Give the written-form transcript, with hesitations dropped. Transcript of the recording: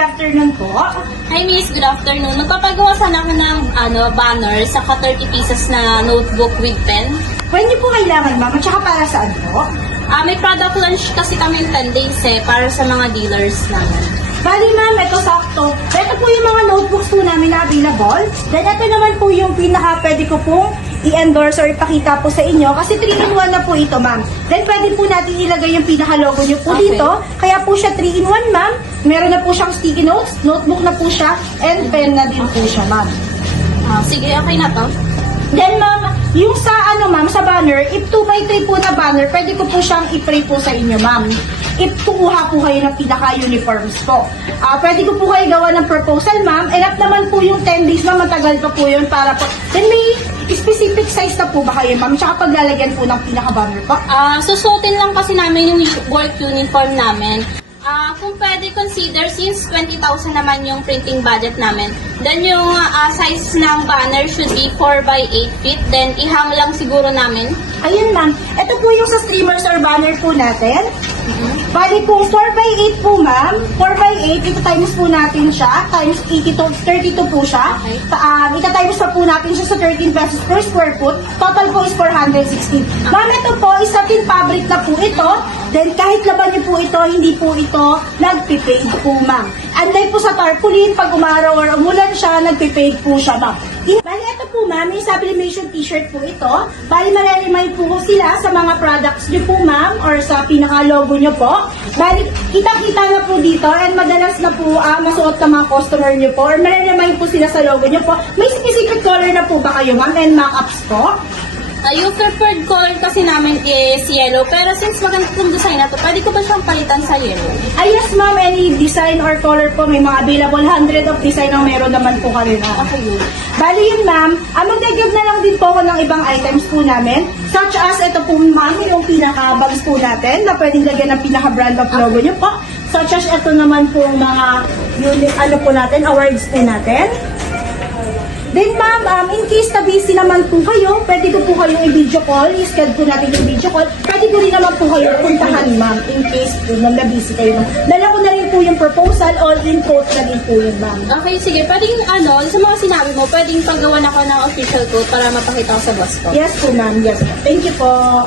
afternoon po. Hi Miss, good afternoon. Magpapagawa sana ako ng banner sa 30 pieces na notebook with pen. When niyo po kailangan, ma'am? At saka para saan po? May product launch kasi kami 10 days para sa mga dealers namin. Bali, ma'am, ito sakto. Ito po yung mga notebooks po namin na available. Then, ito naman po yung pinaka pwede ko pong i-endorse or ipakita po sa inyo. Kasi 3-in-1 na po ito, ma'am. Then, pwede po natin ilagay yung pinaka-logo nyo po dito. Kaya po siya 3-in-1, ma'am. Meron na po siyang sticky notes, notebook na po siya, and pen na din po siya, ma'am. Sige, okay na to. Then, ma'am, yung sa ma'am, sa banner, if 2x3 po na banner, pwede ko po siyang i-pray po sa inyo, ma'am. If kukuha po kayo ng pinaka-uniforms po. Pwede ko po kayo gawa ng proposal, ma'am. And at naman po yung 10 days, ma'am, matagal pa po yun para po. Then, may specific size na po ba kayo, ma'am? Tsaka paglalagyan po ng pinaka-banner po. Susutin lang kasi namin yung work uniform namin. Kung pwede consider, since 20,000 naman yung printing budget namin, then yung size ng banner should be 4x8 feet, then ihang lang siguro namin. Ayun, ma'am. Ito po yung sa streamers or banner po natin. Bali po, 4x8 po, ma'am. 4x8, ito times po natin siya. Times 32 po siya. Okay. Ita-times pa po natin siya sa 13 pesos per square foot. Total po is 416. Ma'am, ito po, is satin fabric na po ito. Then, kahit laban niyo po ito, hindi po ito nagpipaid po, ma'am. Unlike po sa tarpaulin, pag umaraw or umulan siya, nagpipaid po siya, ma'am. Bali, ito po, ma'am, may sublimation t-shirt po ito. Bali, maririmay po sila sa mga products niyo po, ma'am, or sa pinaka-logo niyo po. Bali, kitang-kita na po dito, and madalas na po masuot ng mga customer niyo po, or maririmay po sila sa logo niyo po. May specific color na po ba kayo, ma'am, and mock-ups po? Yung preferred color kasi namin is yellow, pero since maganda itong design na to, pwede ko ba siyang palitan sa yellow? Yes, ma'am, any design or color po, may mga available 100 of design ang meron naman po kanina. Okay yun. Bali yun, ma'am, mag-give na lang din po ako ng ibang items po namin, such as ito po, ma'am, yung pinaka-bags po natin, na pwedeng lagyan ng pinaka-brand of logo nyo po, such as ito naman po mga, po natin, awards po natin. Then, ma'am, in case na busy naman po kayo, pwede ko po kayong i-video call, i-schedule po natin yung video call. Pwede ko rin naman po kayo puntahan, ma'am, in case po na busy kayo. Dala ko na rin po yung proposal, all-in quote na rin po yun, ma'am. Okay, sige. Pwedeng, sa mga sinabi mo, pwedeng paggawa ako ng official code para mapakita ko sa boss ko. Yes po, ma'am. Yes. Thank you po.